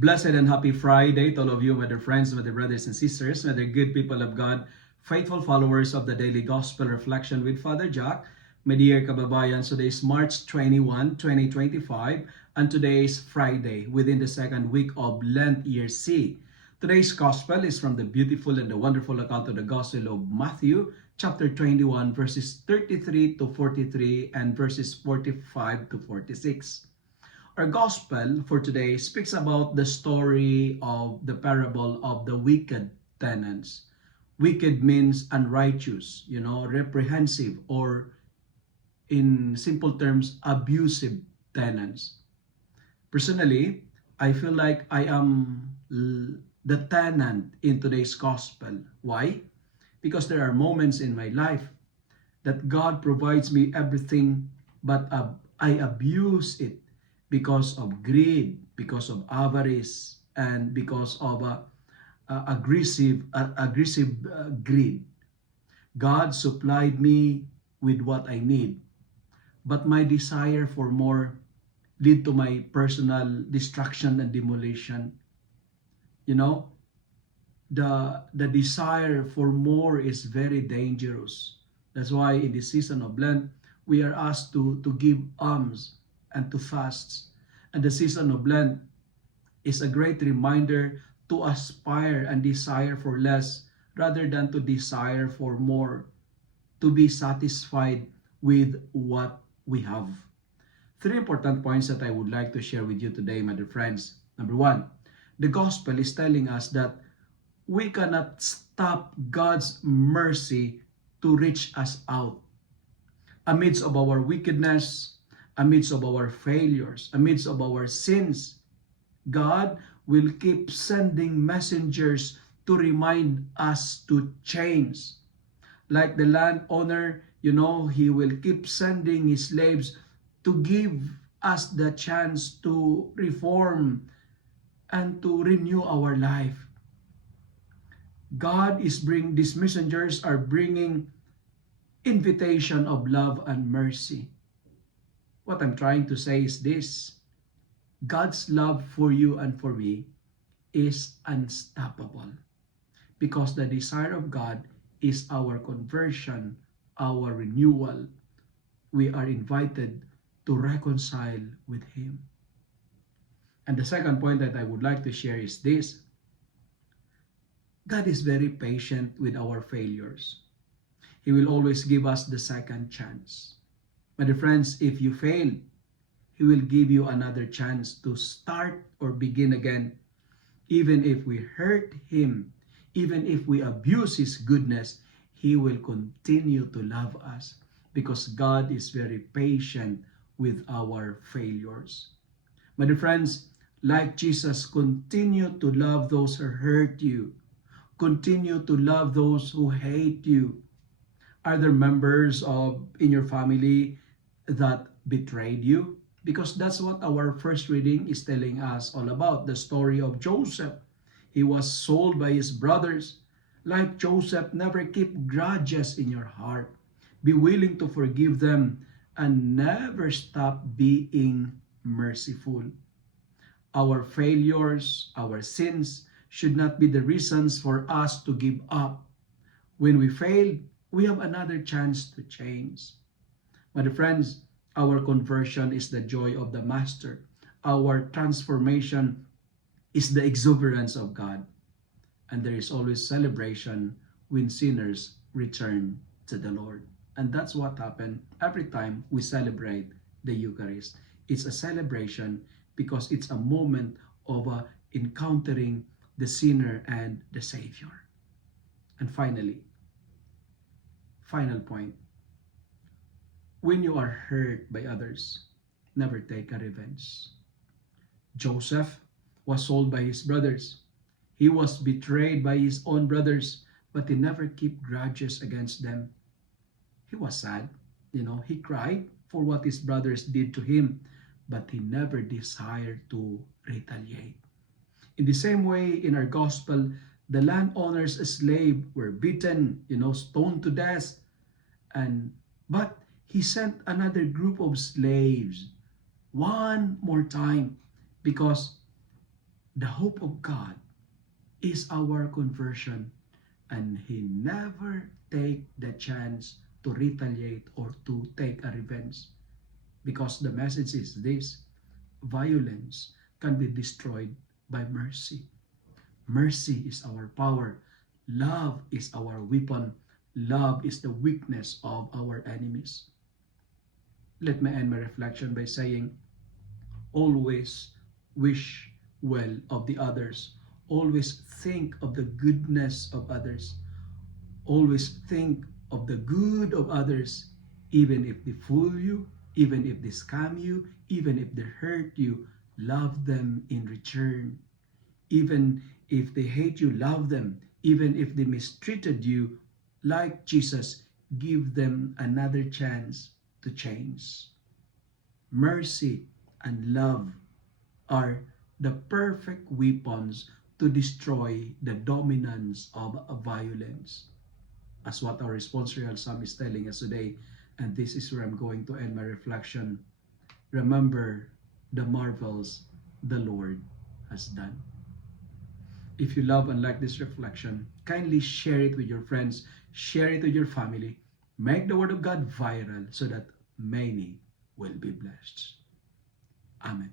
Blessed and happy Friday to all of you, my dear friends, my dear brothers and sisters, my dear good people of God, faithful followers of the Daily Gospel Reflection with Father Jack. My dear kababayan, today is March 21, 2025, and today is Friday within the second week of Lent Year C. Today's Gospel is from the beautiful and the wonderful account of the Gospel of Matthew, chapter 21, verses 33 to 43 and verses 45 to 46. Our gospel for today speaks about the story of the parable of the wicked tenants. Wicked means unrighteous, reprehensive, or in simple terms, abusive tenants. Personally, I feel like I am the tenant in today's gospel. Why? Because there are moments in my life that God provides me everything, but I abuse it because of greed, because of avarice, and because of aggressive greed. God supplied me with what I need, but my desire for more lead to my personal destruction and demolition. You know, the desire for more is very dangerous. That's why in this season of Lent, we are asked to give alms and to fast. And the season of Lent is a great reminder to aspire and desire for less rather than to desire for more, to be satisfied with what we have. Three important points that I would like to share with you today, my dear friends. Number one, the gospel is telling us that we cannot stop God's mercy to reach us out. Amidst of our wickedness, amidst of our failures, amidst of our sins, God will keep sending messengers to remind us to change. Like the landowner, he will keep sending his slaves to give us the chance to reform and to renew our life. These messengers are bringing invitation of love and mercy. What I'm trying to say is this: God's love for you and for me is unstoppable because the desire of God is our conversion, our renewal. We are invited to reconcile with Him. And the second point that I would like to share is this: God is very patient with our failures. He will always give us the second chance. My dear friends, if you fail, He will give you another chance to start or begin again. Even if we hurt Him, even if we abuse His goodness, He will continue to love us because God is very patient with our failures. My dear friends, like Jesus, continue to love those who hurt you. Continue to love those who hate you. Are there members in your family that betrayed you? Because that's what our first reading is telling us all about, the story of Joseph. He was sold by his brothers. Like Joseph, never keep grudges in your heart. Be willing to forgive them and never stop being merciful. Our failures, our sins should not be the reasons for us to give up. When we fail, we have another chance to change. My dear friends, our conversion is the joy of the Master. Our transformation is the exuberance of God. And there is always celebration when sinners return to the Lord. And that's what happened every time we celebrate the Eucharist. It's a celebration because it's a moment of encountering the sinner and the Savior. And finally, final point. When you are hurt by others, never take a revenge. Joseph was sold by his brothers. He was betrayed by his own brothers, but he never kept grudges against them. He was sad, he cried for what his brothers did to him, but he never desired to retaliate. In the same way, in our gospel, the landowner's slave were beaten, stoned to death, but he sent another group of slaves one more time because The hope of God is our conversion, and He never take the chance to retaliate or to take a revenge, because the message is this: violence can be destroyed by mercy. Mercy is our power. Love is our weapon. Love is the weakness of our enemies. Let me end my reflection by saying, always wish well of the others. Always think of the goodness of others. Always think of the good of others, even if they fool you, even if they scam you, even if they hurt you. Love them in return. Even if they hate you, love them. Even if they mistreated you, like Jesus, give them another chance to change. Mercy and love are the perfect weapons to destroy the dominance of violence. As what our responsorial psalm is telling us today, and this is where I'm going to end my reflection. Remember the marvels the Lord has done. If you love and like this reflection, kindly share it with your friends, share it with your family, make the Word of God viral so that many will be blessed. Amen.